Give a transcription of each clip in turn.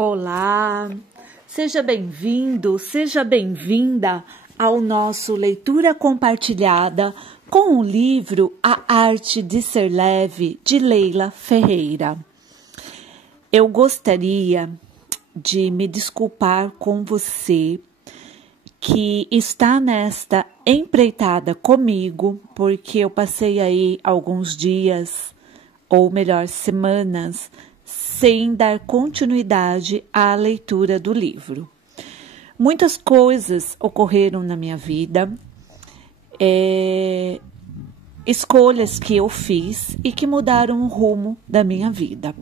Olá, seja bem-vindo, seja bem-vinda ao nosso Leitura Compartilhada com o livro A Arte de Ser Leve, de Leila Ferreira. Eu gostaria de me desculpar com você que está nesta empreitada comigo, porque eu passei aí alguns dias, ou melhor, semanas, sem dar continuidade à leitura do livro. Muitas coisas ocorreram na minha vida, escolhas que eu fiz e que mudaram o rumo da minha vida.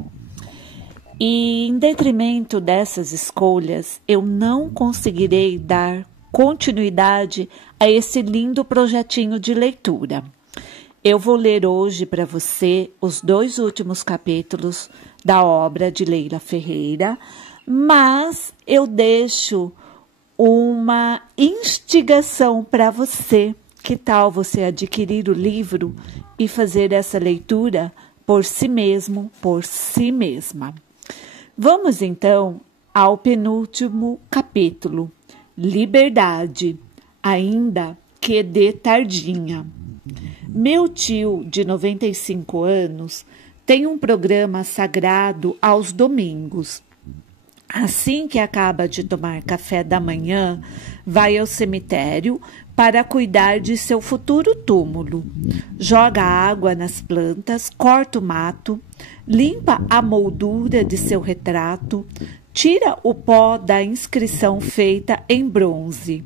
E em detrimento dessas escolhas, eu não conseguirei dar continuidade a esse lindo projetinho de leitura. Eu vou ler hoje para você os 2 últimos capítulos da obra de Leila Ferreira, mas eu deixo uma instigação para você. Que tal você adquirir o livro e fazer essa leitura por si mesmo, por si mesma? Vamos então ao penúltimo capítulo, Liberdade, ainda que de tardinha. Meu tio, de 95 anos, tem um programa sagrado aos domingos. Assim que acaba de tomar café da manhã, vai ao cemitério para cuidar de seu futuro túmulo. Joga água nas plantas, corta o mato, limpa a moldura de seu retrato, tira o pó da inscrição feita em bronze.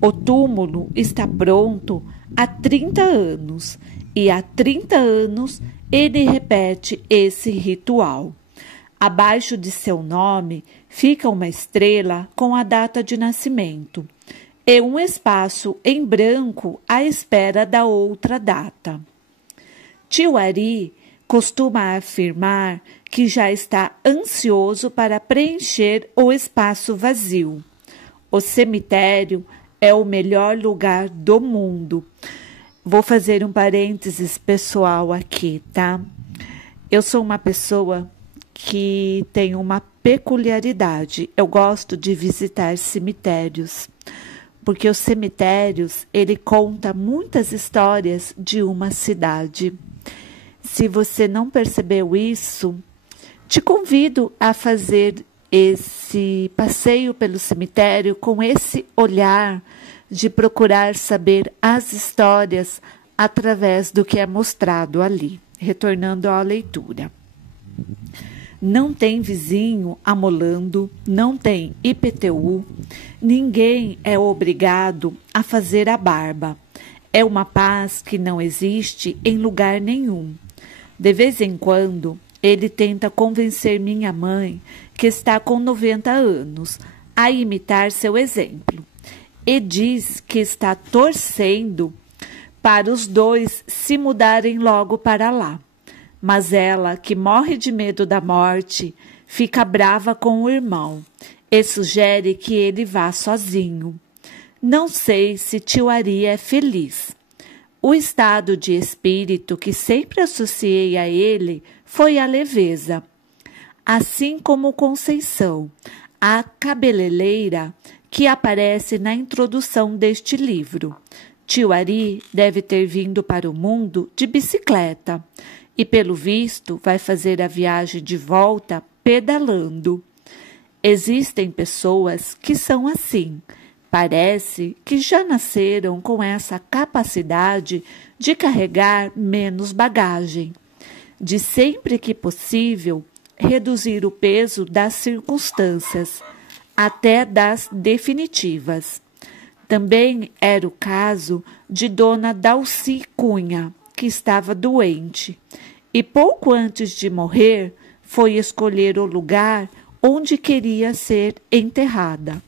O túmulo está pronto há 30 anos e há 30 anos ele repete esse ritual. Abaixo de seu nome fica uma estrela com a data de nascimento e um espaço em branco à espera da outra data. Tio Ari costuma afirmar que já está ansioso para preencher o espaço vazio. O cemitério é o melhor lugar do mundo. Vou fazer um parênteses pessoal aqui, tá? Eu sou uma pessoa que tem uma peculiaridade. Eu gosto de visitar cemitérios, porque os cemitérios, ele conta muitas histórias de uma cidade. Se você não percebeu isso, te convido a fazer esse passeio pelo cemitério com esse olhar de procurar saber as histórias através do que é mostrado ali, retornando à leitura. Não tem vizinho amolando, não tem IPTU, ninguém é obrigado a fazer a barba. É uma paz que não existe em lugar nenhum. De vez em quando, ele tenta convencer minha mãe, que está com 90 anos, a imitar seu exemplo. E diz que está torcendo para os dois se mudarem logo para lá. Mas ela, que morre de medo da morte, fica brava com o irmão e sugere que ele vá sozinho. Não sei se tio Ari é feliz. O estado de espírito que sempre associei a ele foi a leveza. Assim como Conceição, a cabeleireira que aparece na introdução deste livro. Tio Ari deve ter vindo para o mundo de bicicleta e, pelo visto, vai fazer a viagem de volta pedalando. Existem pessoas que são assim. Parece que já nasceram com essa capacidade de carregar menos bagagem, de sempre que possível reduzir o peso das circunstâncias, até das definitivas. Também era o caso de Dona Dalci Cunha, que estava doente, e pouco antes de morrer foi escolher o lugar onde queria ser enterrada.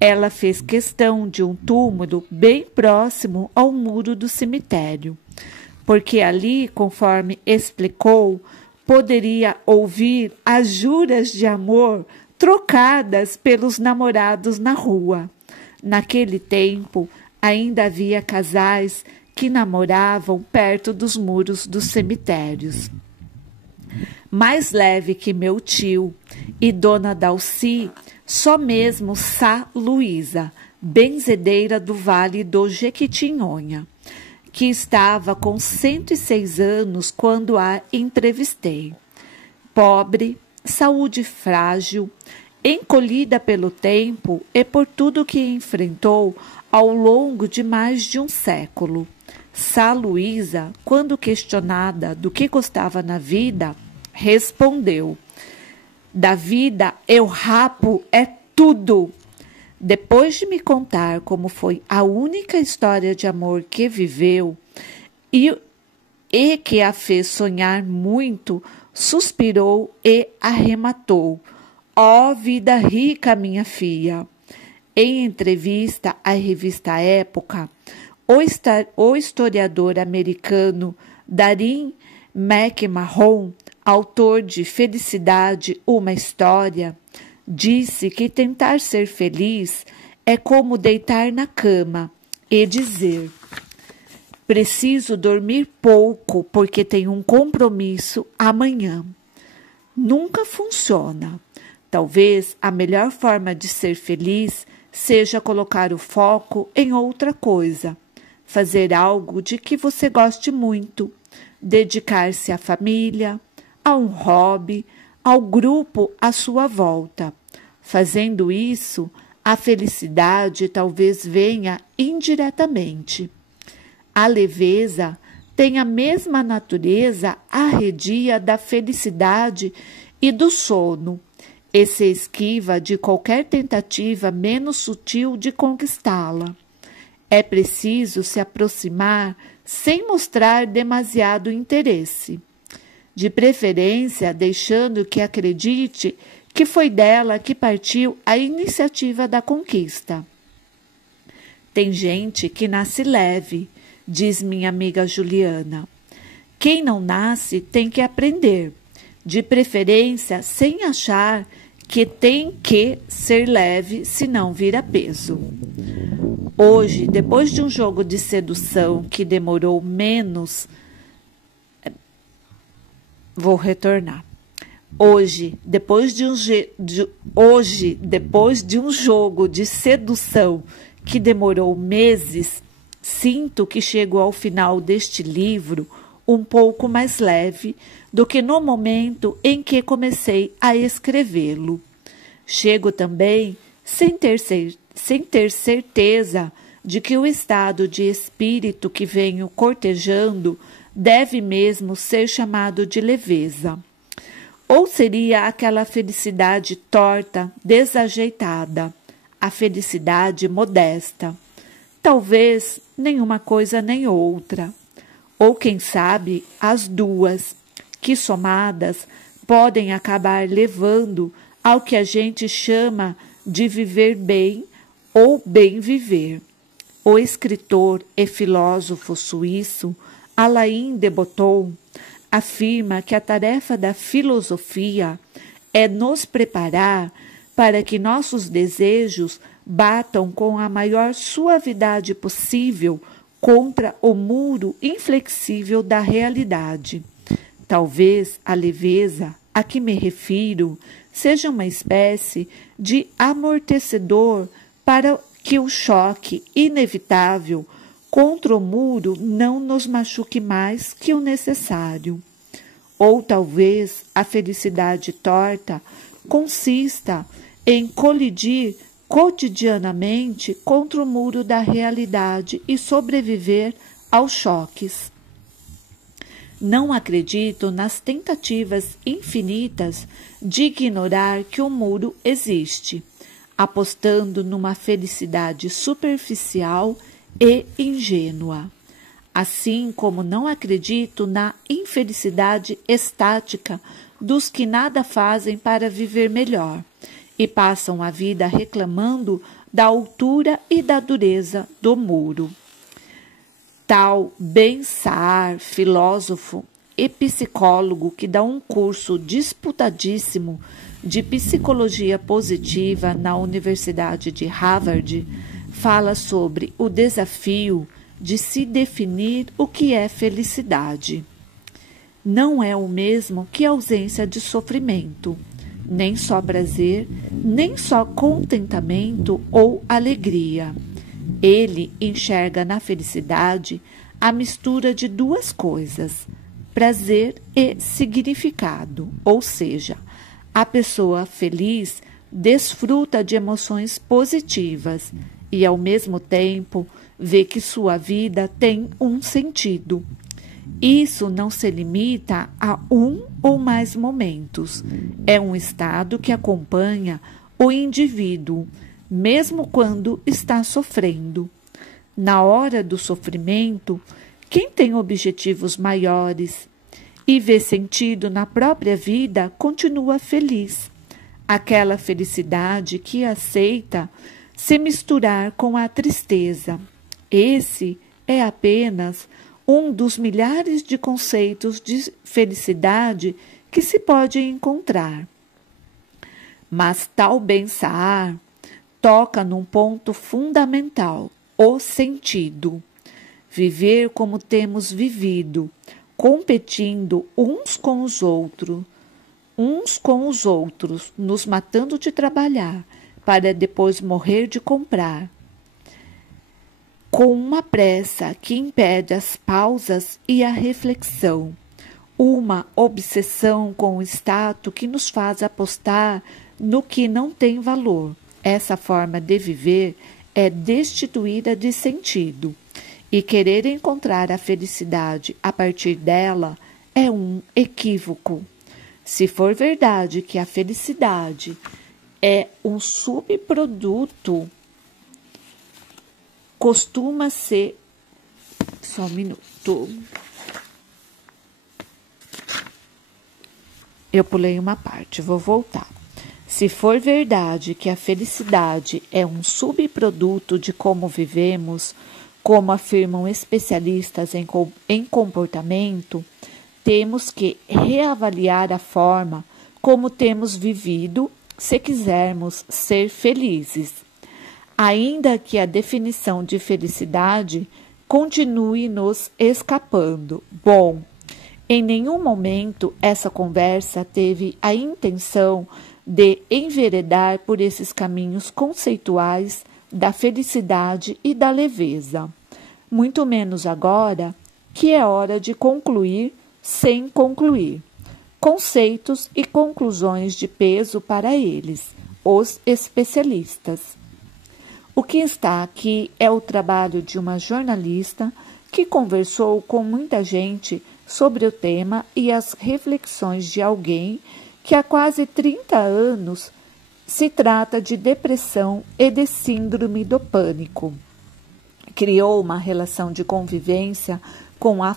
Ela fez questão de um túmulo bem próximo ao muro do cemitério, porque ali, conforme explicou, poderia ouvir as juras de amor trocadas pelos namorados na rua. Naquele tempo, ainda havia casais que namoravam perto dos muros dos cemitérios. Mais leve que meu tio e Dona Dalci, só mesmo Sá Luísa, benzedeira do Vale do Jequitinhonha, que estava com 106 anos quando a entrevistei. Pobre, saúde frágil, encolhida pelo tempo e por tudo que enfrentou ao longo de mais de um século. Sá Luísa, quando questionada do que gostava na vida, respondeu: da vida eu rapo é tudo. Depois de me contar como foi a única história de amor que viveu e que a fez sonhar muito, suspirou e arrematou: ó vida rica, minha filha! Em entrevista à revista Época, o historiador americano Darin McMahon, autor de Felicidade, uma História, disse que tentar ser feliz é como deitar na cama e dizer: preciso dormir pouco porque tenho um compromisso amanhã. Nunca funciona. Talvez a melhor forma de ser feliz seja colocar o foco em outra coisa, fazer algo de que você goste muito, dedicar-se à família, a um hobby, ao grupo à sua volta. Fazendo isso, a felicidade talvez venha indiretamente. A leveza tem a mesma natureza arredia da felicidade e do sono, e se esquiva de qualquer tentativa menos sutil de conquistá-la. É preciso se aproximar sem mostrar demasiado interesse, de preferência deixando que acredite que foi dela que partiu a iniciativa da conquista. Tem gente que nasce leve, diz minha amiga Juliana. Quem não nasce tem que aprender, de preferência sem achar que tem que ser leve, senão vira peso. Hoje, depois de um jogo de sedução que demorou menos... Vou retornar. Hoje, depois de um jogo de sedução que demorou meses, sinto que chego ao final deste livro um pouco mais leve do que no momento em que comecei a escrevê-lo. Chego também sem ter certeza de que o estado de espírito que venho cortejando deve mesmo ser chamado de leveza. Ou seria aquela felicidade torta, desajeitada, a felicidade modesta? Talvez nenhuma coisa nem outra. Ou quem sabe as duas, que somadas podem acabar levando ao que a gente chama de viver bem ou bem viver. O escritor e filósofo suíço Alain de Botton afirma que a tarefa da filosofia é nos preparar para que nossos desejos batam com a maior suavidade possível contra o muro inflexível da realidade. Talvez a leveza a que me refiro seja uma espécie de amortecedor para que o choque inevitável contra o muro não nos machuque mais que o necessário. Ou talvez a felicidade torta consista em colidir cotidianamente contra o muro da realidade e sobreviver aos choques. Não acredito nas tentativas infinitas de ignorar que o muro existe, apostando numa felicidade superficial e ingênua. Assim como não acredito na infelicidade estática dos que nada fazem para viver melhor e passam a vida reclamando da altura e da dureza do muro. Tal Ben Saar, filósofo e psicólogo que dá um curso disputadíssimo de psicologia positiva na Universidade de Harvard, fala sobre o desafio de se definir o que é felicidade. Não é o mesmo que ausência de sofrimento, nem só prazer, nem só contentamento ou alegria. Ele enxerga na felicidade a mistura de duas coisas, prazer e significado, ou seja, a pessoa feliz desfruta de emoções positivas e, ao mesmo tempo, vê que sua vida tem um sentido. Isso não se limita a um ou mais momentos. É um estado que acompanha o indivíduo, mesmo quando está sofrendo. Na hora do sofrimento, quem tem objetivos maiores e vê sentido na própria vida continua feliz. Aquela felicidade que aceita se misturar com a tristeza. Esse é apenas um dos milhares de conceitos de felicidade que se pode encontrar. Mas tal Ben-Sahar toca num ponto fundamental, o sentido. Viver como temos vivido, competindo uns com os outros, nos matando de trabalhar, para depois morrer de comprar, com uma pressa que impede as pausas e a reflexão, uma obsessão com o status que nos faz apostar no que não tem valor. Essa forma de viver é destituída de sentido, e querer encontrar a felicidade a partir dela é um equívoco. Se for verdade que a felicidade é um subproduto, costuma ser... Só um minuto. Eu pulei uma parte, vou voltar. Se for verdade que a felicidade é um subproduto de como vivemos, como afirmam especialistas em comportamento, temos que reavaliar a forma como temos vivido se quisermos ser felizes, ainda que a definição de felicidade continue nos escapando. Bom, em nenhum momento essa conversa teve a intenção de enveredar por esses caminhos conceituais da felicidade e da leveza, muito menos agora que é hora de concluir sem concluir. Conceitos e conclusões de peso para eles, os especialistas. O que está aqui é o trabalho de uma jornalista que conversou com muita gente sobre o tema e as reflexões de alguém que há quase 30 anos se trata de depressão e de síndrome do pânico. Criou uma relação de convivência com a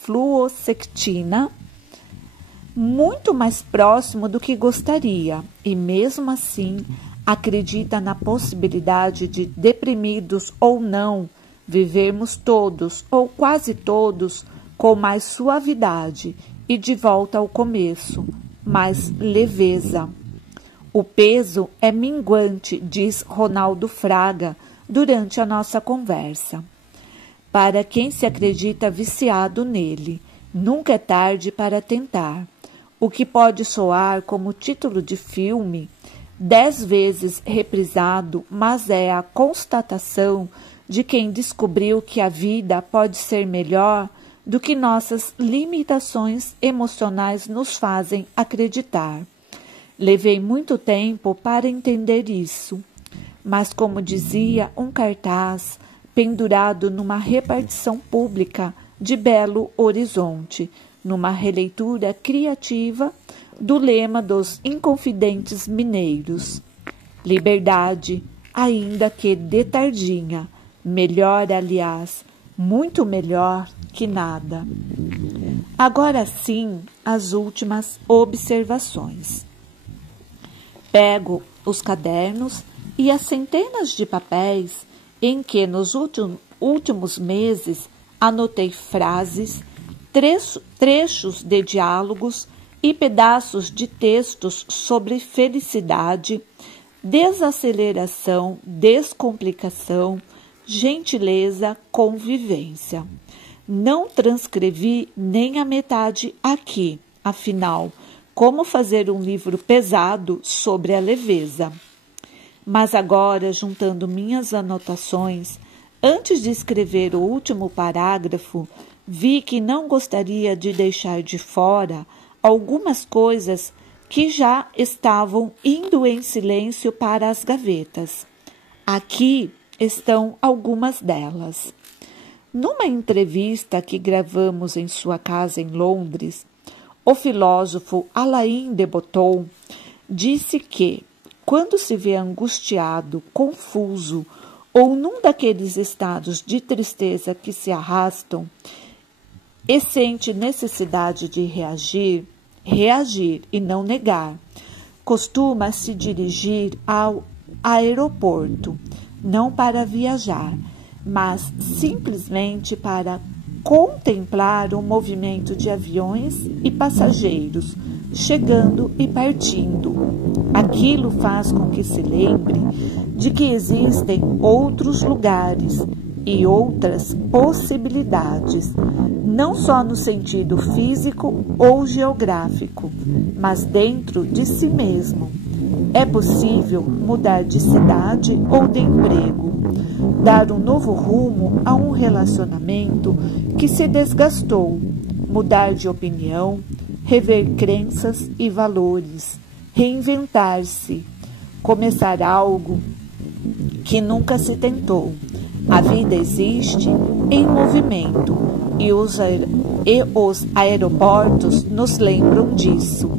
fluoxetina muito mais próximo do que gostaria e, mesmo assim, acredita na possibilidade de, deprimidos ou não, vivermos todos ou quase todos com mais suavidade e de volta ao começo, mais leveza. O peso é minguante, diz Ronaldo Fraga durante a nossa conversa. Para quem se acredita viciado nele, nunca é tarde para tentar. O que pode soar como título de filme, 10 vezes reprisado, mas é a constatação de quem descobriu que a vida pode ser melhor do que nossas limitações emocionais nos fazem acreditar. Levei muito tempo para entender isso, mas, como dizia um cartaz pendurado numa repartição pública de Belo Horizonte, numa releitura criativa do lema dos Inconfidentes Mineiros: liberdade, ainda que de tardinha, melhor, aliás, muito melhor que nada. Agora sim, as últimas observações. Pego os cadernos e as centenas de papéis em que nos últimos meses anotei frases, trechos de diálogos e pedaços de textos sobre felicidade, desaceleração, descomplicação, gentileza, convivência. Não transcrevi nem a metade aqui, afinal, Como fazer um livro pesado sobre a leveza. Mas agora, juntando minhas anotações, antes de escrever o último parágrafo, vi que não gostaria de deixar de fora algumas coisas que já estavam indo em silêncio para as gavetas. Aqui estão algumas delas. Numa entrevista que gravamos em sua casa em Londres, o filósofo Alain de Botton disse que, quando se vê angustiado, confuso ou num daqueles estados de tristeza que se arrastam e sente necessidade de reagir e não negar, costuma se dirigir ao aeroporto, não para viajar, mas simplesmente para contemplar o movimento de aviões e passageiros chegando e partindo. Aquilo faz com que se lembre de que existem outros lugares e outras possibilidades, não só no sentido físico ou geográfico, mas dentro de si mesmo. É possível mudar de cidade ou de emprego, dar um novo rumo a um relacionamento que se desgastou, mudar de opinião, rever crenças e valores, reinventar-se, começar algo que nunca se tentou. A vida existe em movimento e os aeroportos nos lembram disso.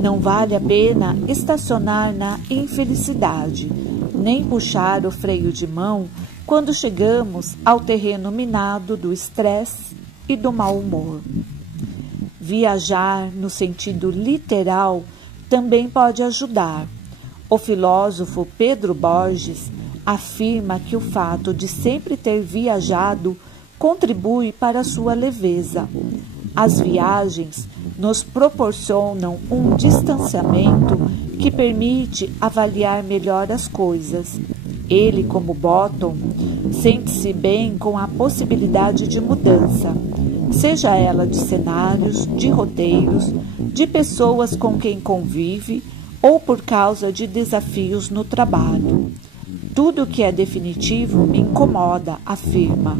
Não vale a pena estacionar na infelicidade, nem puxar o freio de mão quando chegamos ao terreno minado do estresse e do mau humor. Viajar, no sentido literal, também pode ajudar. O filósofo Pedro Borges afirma que o fato de sempre ter viajado contribui para a sua leveza. As viagens nos proporcionam um distanciamento que permite avaliar melhor as coisas. Ele, como Botton, sente-se bem com a possibilidade de mudança, seja ela de cenários, de roteiros, de pessoas com quem convive ou por causa de desafios no trabalho. Tudo que é definitivo me incomoda, afirma.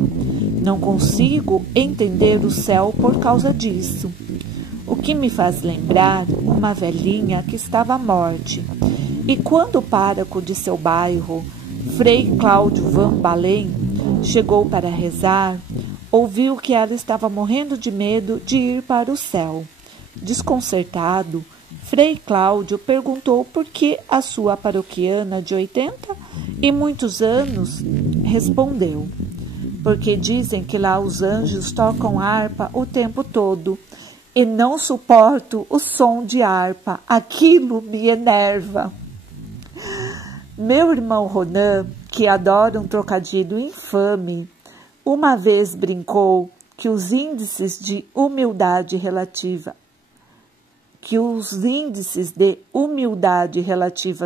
Não consigo entender o céu por causa disso. O que me faz lembrar uma velhinha que estava à morte. E quando o pároco de seu bairro, Frei Cláudio Van Balen, chegou para rezar, ouviu que ela estava morrendo de medo de ir para o céu. Desconcertado, Frei Cláudio perguntou por que a sua paroquiana de 80 e muitos anos respondeu: porque dizem que lá os anjos tocam harpa o tempo todo e não suporto o som de harpa, aquilo me enerva. Meu irmão Ronan, que adora um trocadilho infame, uma vez brincou que os índices de humildade relativa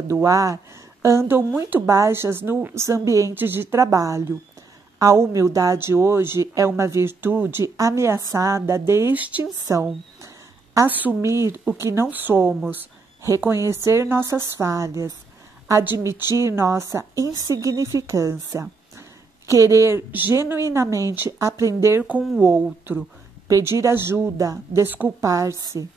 do ar andam muito baixas nos ambientes de trabalho. A humildade hoje é uma virtude ameaçada de extinção. Assumir o que não somos, reconhecer nossas falhas, admitir nossa insignificância, querer genuinamente aprender com o outro, pedir ajuda, desculpar-se.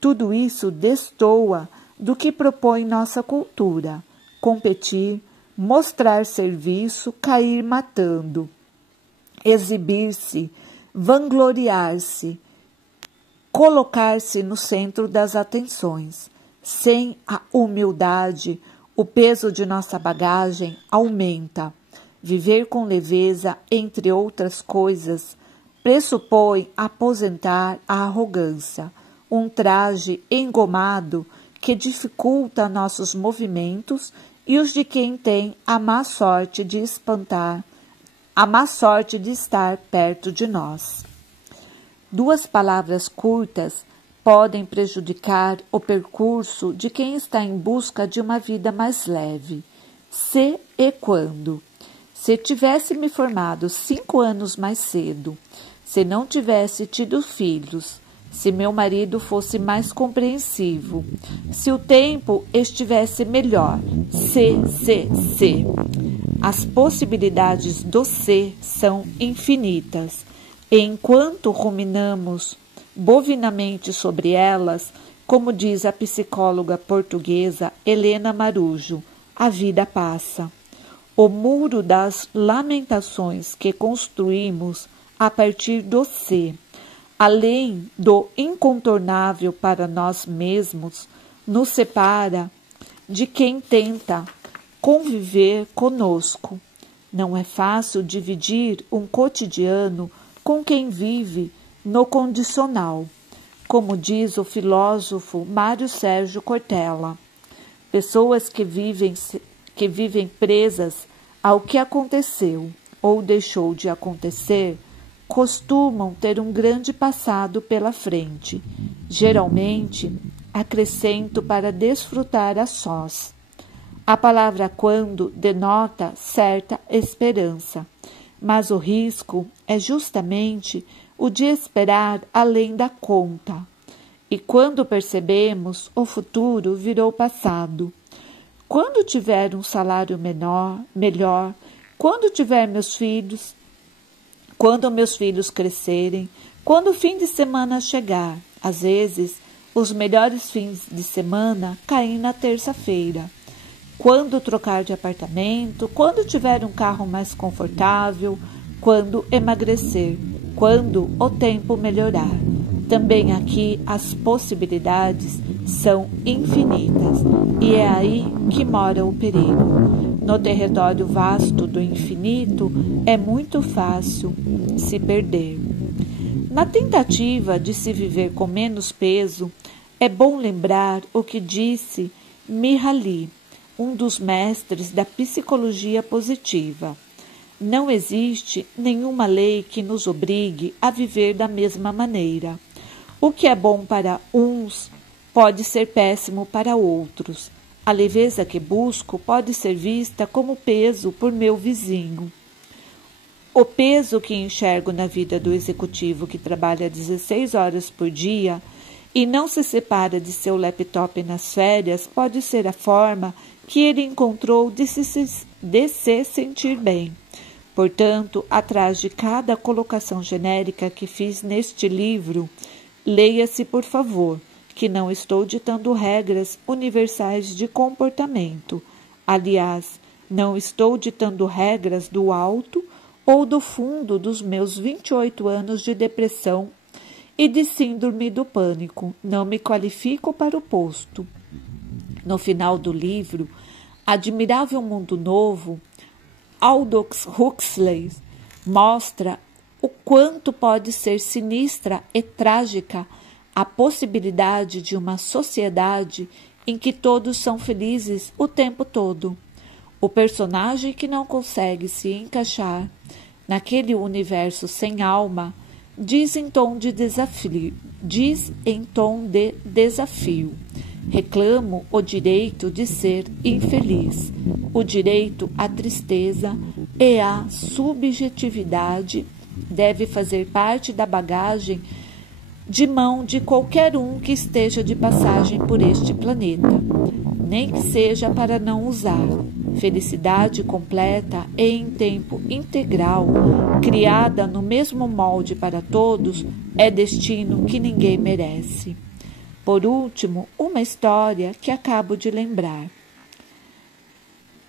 Tudo isso destoa do que propõe nossa cultura: competir, mostrar serviço, cair matando, exibir-se, vangloriar-se, colocar-se no centro das atenções. Sem a humildade, o peso de nossa bagagem aumenta. Viver com leveza, entre outras coisas, pressupõe aposentar a arrogância, um traje engomado que dificulta nossos movimentos e os de quem tem a má sorte de estar perto de nós. Duas palavras curtas podem prejudicar o percurso de quem está em busca de uma vida mais leve. Se e quando. Se tivesse me formado 5 anos mais cedo, se não tivesse tido filhos, se meu marido fosse mais compreensivo, se o tempo estivesse melhor. Se. As possibilidades do se são infinitas, e enquanto ruminamos bovinamente sobre elas, como diz a psicóloga portuguesa Helena Marujo, a vida passa. O muro das lamentações que construímos a partir do se, além do incontornável para nós mesmos, nos separa de quem tenta conviver conosco. Não é fácil dividir um cotidiano com quem vive no condicional, como diz o filósofo Mário Sérgio Cortella. Pessoas que vivem presas ao que aconteceu ou deixou de acontecer costumam ter um grande passado pela frente. Geralmente, acrescento para desfrutar a sós. A palavra quando denota certa esperança, mas o risco é justamente o de esperar além da conta. E quando percebemos, o futuro virou passado. Quando tiver um salário melhor, quando tiver meus filhos, quando meus filhos crescerem, quando o fim de semana chegar. Às vezes, os melhores fins de semana caem na terça-feira. Quando trocar de apartamento, quando tiver um carro mais confortável, quando emagrecer, quando o tempo melhorar. Também aqui as possibilidades são infinitas e é aí que mora o perigo. No território vasto do infinito é muito fácil se perder. Na tentativa de se viver com menos peso, é bom lembrar o que disse Mihaly, um dos mestres da psicologia positiva. Não existe nenhuma lei que nos obrigue a viver da mesma maneira. O que é bom para uns pode ser péssimo para outros. A leveza que busco pode ser vista como peso por meu vizinho. O peso que enxergo na vida do executivo que trabalha 16 horas por dia e não se separa de seu laptop nas férias pode ser a forma que ele encontrou de se sentir bem. Portanto, atrás de cada colocação genérica que fiz neste livro, leia-se, por favor, que não estou ditando regras universais de comportamento. Aliás, não estou ditando regras do alto ou do fundo dos meus 28 anos de depressão e de síndrome do pânico. Não me qualifico para o posto. No final do livro, Admirável Mundo Novo, Aldous Huxley mostra o quanto pode ser sinistra e trágica a possibilidade de uma sociedade em que todos são felizes o tempo todo. O personagem que não consegue se encaixar naquele universo sem alma diz em tom de desafio. Reclamo o direito de ser infeliz, o direito à tristeza e à subjetividade deve fazer parte da bagagem de mão de qualquer um que esteja de passagem por este planeta, nem que seja para não usar. Felicidade completa e em tempo integral, criada no mesmo molde para todos, é destino que ninguém merece. Por último, uma história que acabo de lembrar.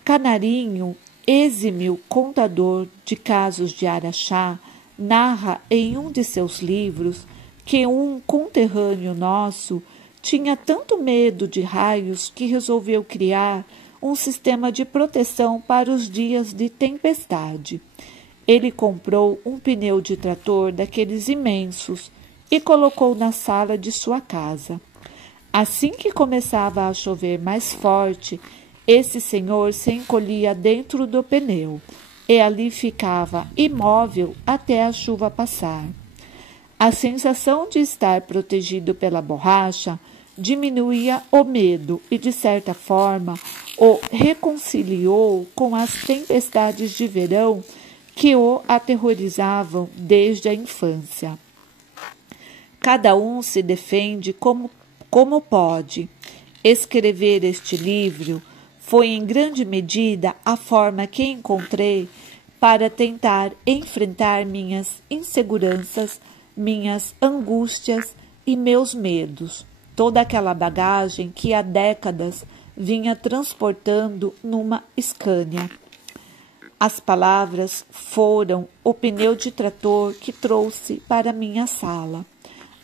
Canarinho, exímio contador de casos de Araxá, narra em um de seus livros que um conterrâneo nosso tinha tanto medo de raios que resolveu criar um sistema de proteção para os dias de tempestade. Ele comprou um pneu de trator daqueles imensos e colocou na sala de sua casa. Assim que começava a chover mais forte, esse senhor se encolhia dentro do pneu e ali ficava imóvel até a chuva passar. A sensação de estar protegido pela borracha diminuía o medo e, de certa forma, o reconciliou com as tempestades de verão que o aterrorizavam desde a infância. Cada um se defende como pode. Escrever este livro foi em grande medida a forma que encontrei para tentar enfrentar minhas inseguranças, minhas angústias e meus medos, toda aquela bagagem que há décadas vinha transportando numa Scania. As palavras foram o pneu de trator que trouxe para minha sala.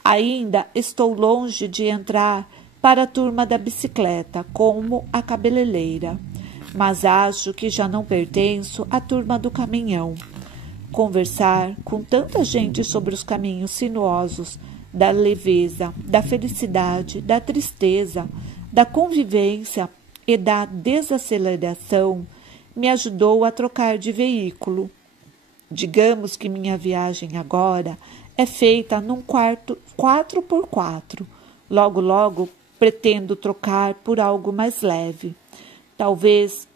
Ainda estou longe de entrar para a turma da bicicleta, como a cabeleireira, mas acho que já não pertenço à turma do caminhão. Conversar com tanta gente sobre os caminhos sinuosos da leveza, da felicidade, da tristeza, da convivência e da desaceleração me ajudou a trocar de veículo. Digamos que minha viagem agora é feita num quarto 4x4. Logo, logo pretendo trocar por algo mais leve. Talvez